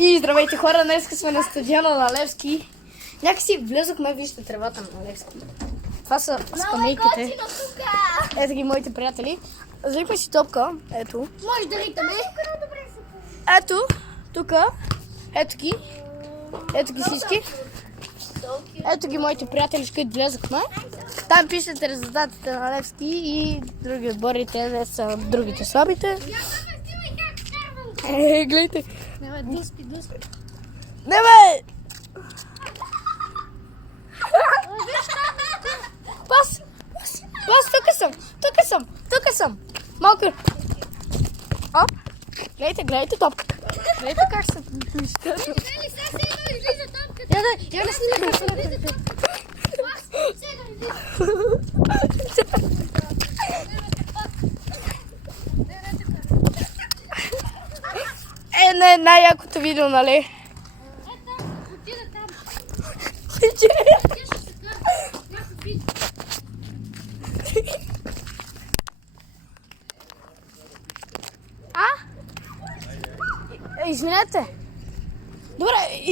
И здравейте хора, днес сме на стадиона на Левски. Някакси влезохме, вижте тревата на Левски. Това са скамейките. Ето ги моите приятели. Взехме си топка, ето. Може да ритаме. Ето, тук. Ето ги. Ето ги всички. Ето ги моите приятели, с които влезохме. Там пишете резултатите на Левски и други отбори, те са другите слабите. Гледайте. Дуспи. Не бе! Пас, тук съм. Малко. Оп, гледайте топката. Гледайте как се движите. Я да снимам. Най-якото видео, нали? Извинете. Добре, извинете.